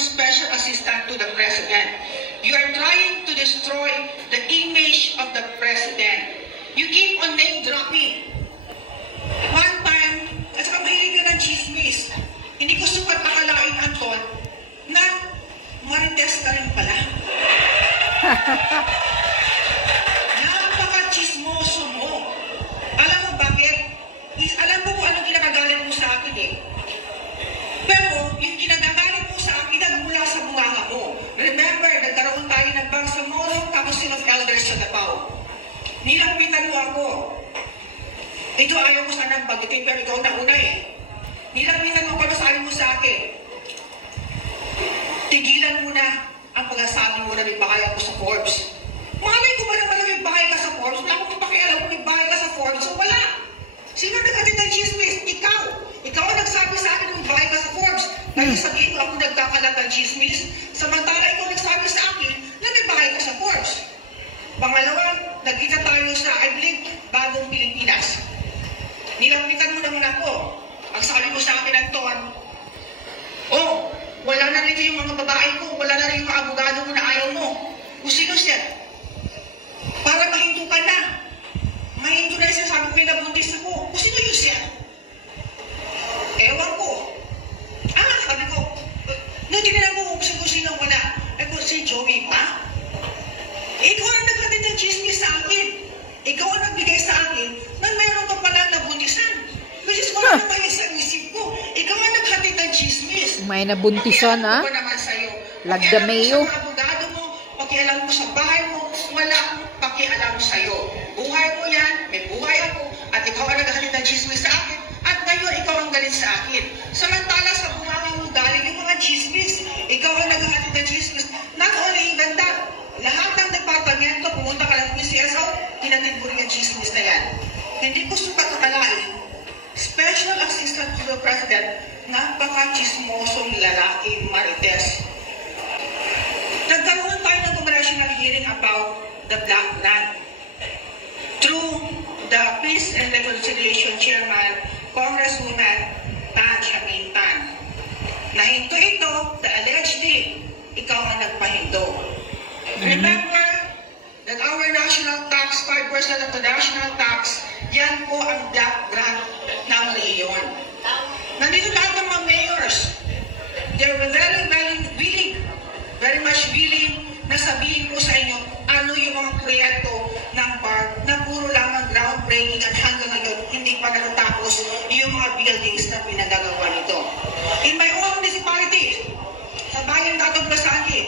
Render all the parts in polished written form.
special assistant to the president. You are trying to destroy the image of the president. You keep on name dropping. One time, at saka mahilig ka ng chismis. Hindi ko sukat akalain, Anton, na marites ka rin pala. Napaka-chismoso mo. Alam mo bakit? Alam mo kung anong ginagagalit mo sa akin eh. Pero yung ginagagalit mo sa akin nagmula sa bunganga mo. Remember, nagkaroon tayo ng Bangsamoro tapos silang elders sa Davao. Nilapitan mo ako. Ito ayaw ko sanang bagutin pero ikaw nauna eh. Nilapitan mo kung sabi mo sa akin. Tigilan mo na ang pag-asabi mo na may bahay ako sa Forbes. Malay ko ba naman na may bahay ka sa Forbes? Wala akong papakialam kung may bahay ka sa Forbes. So wala. Sino nagkatid ng chismis? Ikaw. Ikaw ang nagsabi sa akin kung may bahay ka sa Forbes. Ngayon sabihin ko ako nagkakalat ng chismis. Samantala ikaw nagsabi sa akin na may bahay ka sa Forbes. Pangalawa, nagkita tayo sa, I believe, Bagong Pilipinas. Nilapitan mo naman ako. Ang sabi mo sa akin, Anton, oh, wala na rin yung mga babae ko, wala na rin yung mga abogado mo na ayaw mo. Kung sino siya? Para mahinto ka na. Mahinto na siya, sabi ko yung nabuntis ako. Kung sino yun siya? Ewan ko. Sabi ko, nung tinilang mo kung sino wala. Kung si Joey pa? Ikaw ang naghatid ng chismis sa akin. Ikaw ang nagbigay sa akin nang meron ka pala nabuntisan. Kasi wala naman yung sa isip ko. Ikaw ang naghatid ng chismis. May nabuntisan, ha? Lagdameo. Abogado mo, pakialam mo sa bahay mo, wala akong pakialam sa'yo. Buhay mo yan, may buhay ako, at ikaw ang naghatid ng chismis sa akin, at ngayon ikaw ang galit sa akin. Samantala sa bunganga mo galing yung mga chismis. Ikaw ang naghatid ng chismis. Not only yung ganda, lahat ng departamento, pumunta ka lang ng CSO, tinatid mo rin yung chismis na yan. Hindi ko sukat akalain, Special Assistant to the President, napaka-chismosong lalaki, Marites. Nagkaroon tayo ng congressional hearing about the Black Land. Through the Peace and Reconciliation Chairman, Congresswoman Tan Shamin Tan. Nahinto ito, the alleged ikaw ang nagpahinto. Remember that our national tax, 5% of the national tax, yan po ang black grant ng rehiyon. Nandito lahat ng mga mayors. They're very much willing na sabihin ko sa inyo ano yung mga proyekto ng park na puro lang ng groundbreaking at hanggang ngayon hindi pa natatapos yung mga buildings na pinagagawa nito. In my own municipality, sa bayan ng Tatong Blasangit,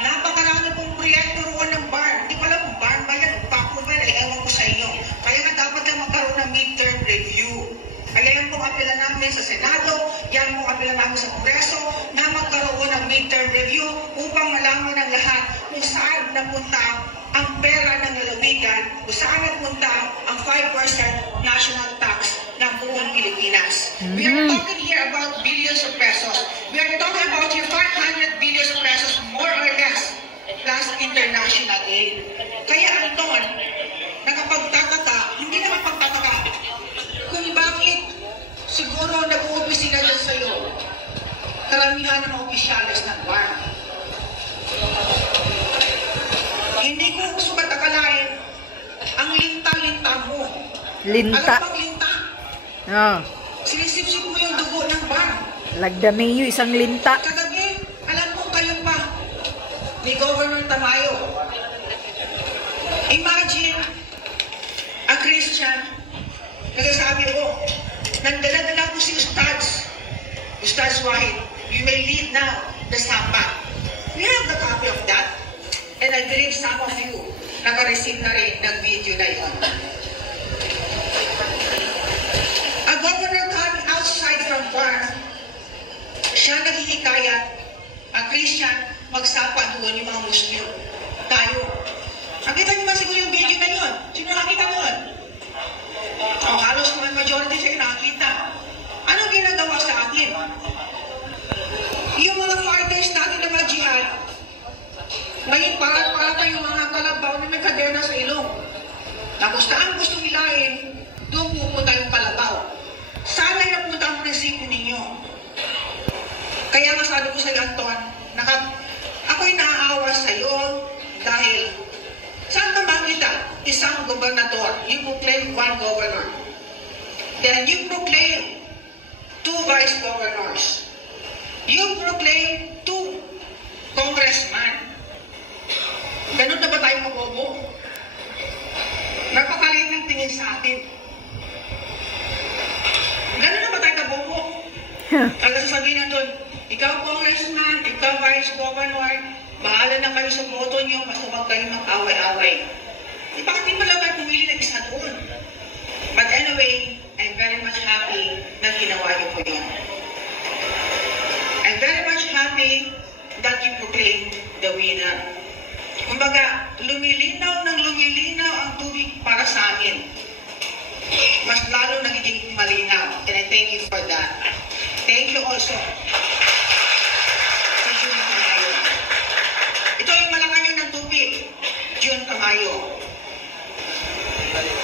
napakarami pong proyekto roon ng barn. Hindi pala kung barn ba yan, papo ba yan, ewan ko sa inyo. Kaya nga dapat lang magkaroon ng midterm review. Kaya yan pong apela namin sa Senado, yan pong apela namin sa Kongreso, na magkaroon ng midterm review upang malaman ng lahat kung saan napunta ang pera ng lalawigan, kung saan napunta ang 5% national tax ng buong Pilipinas. We are talking here about billions of pesos. We are talking about your 500 billion pesos more or less plus international aid. Kaya Anton, nakapagtataka, hindi naman pagtataka, kung bakit siguro nag-uopisina dyan sa'yo, karamihan ng opisyalis ng BARM. Hindi ko sukat akalain ang linta-linta mo. Linta? Alam bang linta? Oo. Sinisipsip mo yung dugo ng BARM. Lagdameo, isang linta. Kagabi, alam mo kayo pa ni Governor Tamayo. Imagine a Christian, nagsasabi ko, nagdala-dala ko si Ustaz Wahid, you may lead now the Sapa. We have the copy of that. And I believe some of you naka-receive na rin ng video na yun. A governor coming outside from farm, siya naghihikayat, ang Christian, magsapa doon yung mga Muslim. Tayo. Nakita niyo ba siguro yung video na yun? Sino nakita doon? Halos naman majority siya yung nakita. Ano ginagawa sa atin? Yung mga fighters natin na mga jihad, ngayon para yung mga kalabaw na may kadena sa ilong. Tapos saan gusto nilain, doon pupunta yung kalabaw. Sana yung napunta ang prinsipyo ninyo. Kaya nga sabi ko sa Anton, Ako'y naaawa sa'yo dahil saan ka makita? Isang gobernador. You proclaim one governor. Then you proclaim two vice governors. You proclaim two congressmen. Ganun na ba tayo mabobo? Napakalit ng tingin sa atin. Ganun na ba tayo kabobo? Ang sasabihin na doon, ikaw congressman, ikaw vice governor, bahala na kayo sa boto nyo, basta huwag kayo mag-away-away. Bakit di pala kayo pumili ng isa doon? But anyway, I'm very much happy na ginawa niyo po yun. I'm very much happy that you proclaim the winner. Kumbaga, lumilinaw ang tubig para sa amin. Mas lalo nagiging malinaw. And I thank you for that. Thank you also sa June Tamayo. Ito yung Malacanang ng tubig, June Tamayo.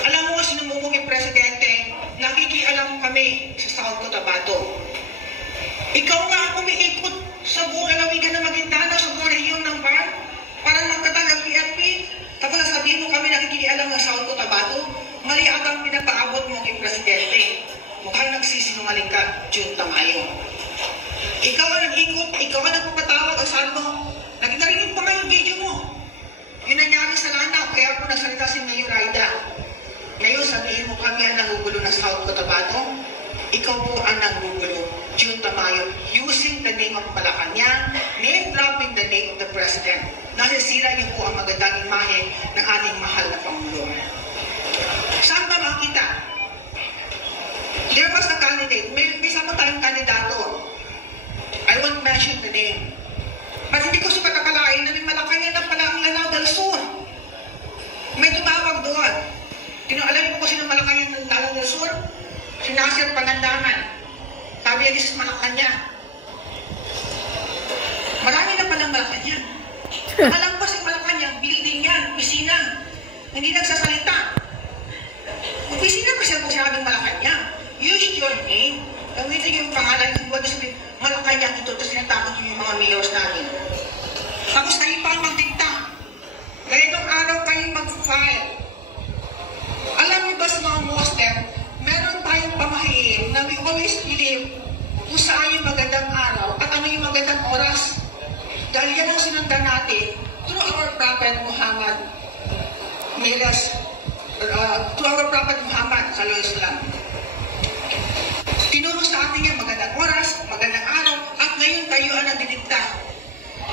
Alam mo, sinumubong yung presidente, nakikialam kami sa South Cotabato. Ikaw nga ang umiikot sa buong lalawigan ng Maguindanao, sa buong rehiyon ng Bar, para magkatag ang PFP. Tapos sasabihin mo kami nakikialam ng South Cotabato, mali atang pinapaabot mo kay presidente. Mukhang nagsisinungaling ka, June Tamayo. Ikaw ang nag-ikot, ikaw ang nagpapatawag, o saan mo? Narinig pa nga yung video mo. Yung nangyari sa Lanao, kaya po nagsalita si Mayor Aida. Ngayon sabihin mo kami ang nagugulo ng South Cotabato. Ikaw po ang nagugulo, June Tamayo, using the name of Malacanang, name-dropping the name of the President. Nasisira niyo po ang magandang imahe ng ating mahal na Pangulo. Saan ba makita? There was a candidate. May isa pa tayong kandidato. I won't mention the name. But hindi ko siya pagkakalain na may Malacanang na pala ang Lanao del Sur. May tumawag doon. Alam mo ko sino Malacanang ng Lanao del Sur? Si Nasir Pangandaman. Sabi niya sa Malacanang. Marami na palang Malacanang. Alam ko sa Malacanang, building yan, opisina. Hindi nagsasalita. Opisina pa siya kung sinabing Malacanang. Use your name. Gamitin yung pangalan, huwag sabihin, Malacanang ito, tapos sinatakot yung mga mayors namin. Tapos kayo pa ang magdikta. Ganitong araw kayo mag-file. Alam niyo ba sa mga Muslim, meron tayong pamahiin na we always believe kung saan yung magandang araw at ano yung magandang oras. Dahil yan ang sinundan natin through our Prophet Muhammad. Through our Prophet Muhammad sallallahu alaihi wasallam. Tinuro sa atin yan magandang oras, magandang araw, at ngayon kayo ang nagdidikta,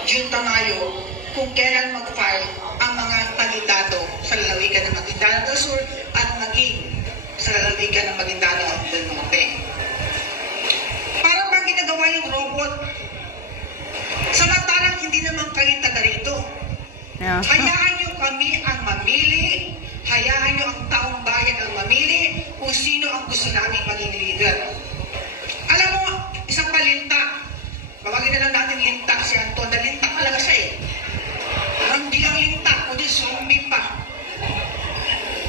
June Tamayo, kung kailan mag-file ang mga kandidato sa lalawigan ng Maguindanao del Sur at maging sa lalawigan ng Maguindanao del Norte. Para bang ginagawa yung robot, samantalang hindi naman kayo taga rito. Hayaan nyo kami ang mamili, hayaan nyo ang taong bayan ang mamili kung sino ang gusto namin maging leader. Alam mo, isang palinta, babagin na lang natin linta si Anton, na linta talaga siya eh. Hindi lang linta, kundi zombie pa.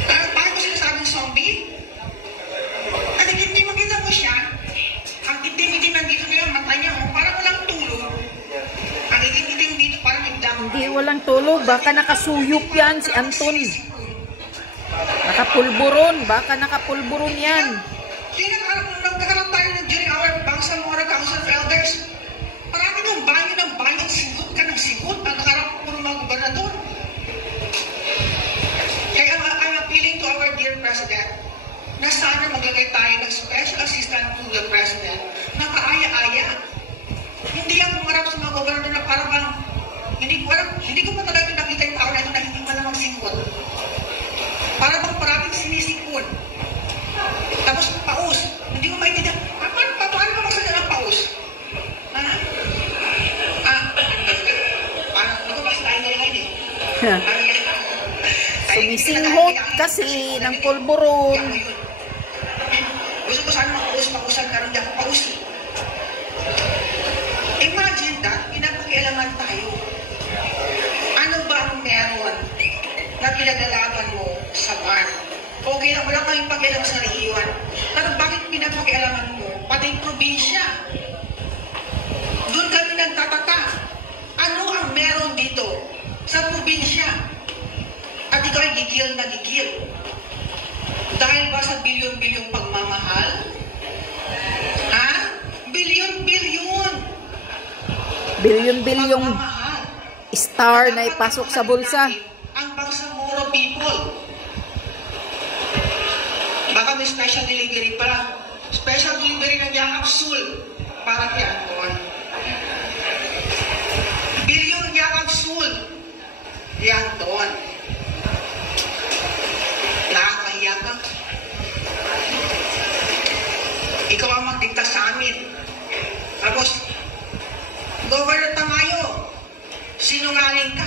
Paano ko sinasabing zombie? At hindi makita mo siya, ang itim-itim nandito na yung mata niya, parang walang tulog. Ang itim-itim dito parang nagdamo. Hindi walang tulog, baka nakasuyop yan si Anton. Nakapulburon, baka nakapulburon yan. Nagkakaroon tayo ng during our Bangsamoro Council of Elders. Parami ng banyo, sigot ka ng sigot, ang nakarap po ng mga gobernador. Kaya I'm appealing to our dear President na sana maglagay tayo ng special assistant to the President na kaaya-aya. Hindi ang umarap sa mga gobernador na parang hindi ko pa talaga nakita yung tao na ito na hindi malamang sigot. Para bang maraming sinisikon. Tapos paus. Hindi ko maintindihan. Paano ba magsalita ng paus? Parang nagabas tayo na yun eh. Sumisinghot kasi ng pulburon. Gusto ko sana pausan karoon niya ako paus. Imagine that, pinapakialaman tayo. Ano ba ang meron na pinagalaban mo sa bar? Okay lang, wala kayong pakialam sa rehiyon. Pero bakit pinagpakialaman mo? Pati yung probinsya. Doon kami nagtataka. gigil na gigil. Dahil ba sa bilyon-bilyong pagmamahal? Ha? Bilyon-bilyon. Bilyon-bilyong Pagmamahal. star na ipasok sa bulsa. Ang Bangsamoro people. Baka may special delivery pa. Special delivery ng Yakap Sul para kay Anton. Bilyon Yakap Sul kay Anton. Nakakahiya ka. Ikaw ang magdikta sa amin. Tapos, Governor Tamayo, sinungaling ka.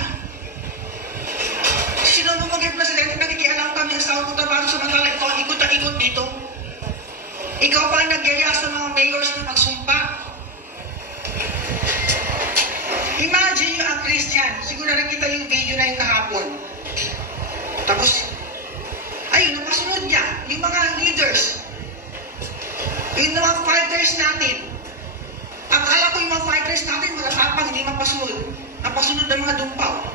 Sino mo maging presidente, nakikialam kami sa South Cotabato, samantala ikaw ang ikot-ikot dito. Ikaw pa ang nagyaya sa mga mayors na magsumpa. Imagine yung ang Christian, siguro nakita yung video na yung kahapon. Tapos, ayun, napasunod niya, yung mga leaders, yung mga fighters natin. Akala ko yung mga fighters natin, malatapang, hindi mapasunod. Napasunod ng mga dumpaw.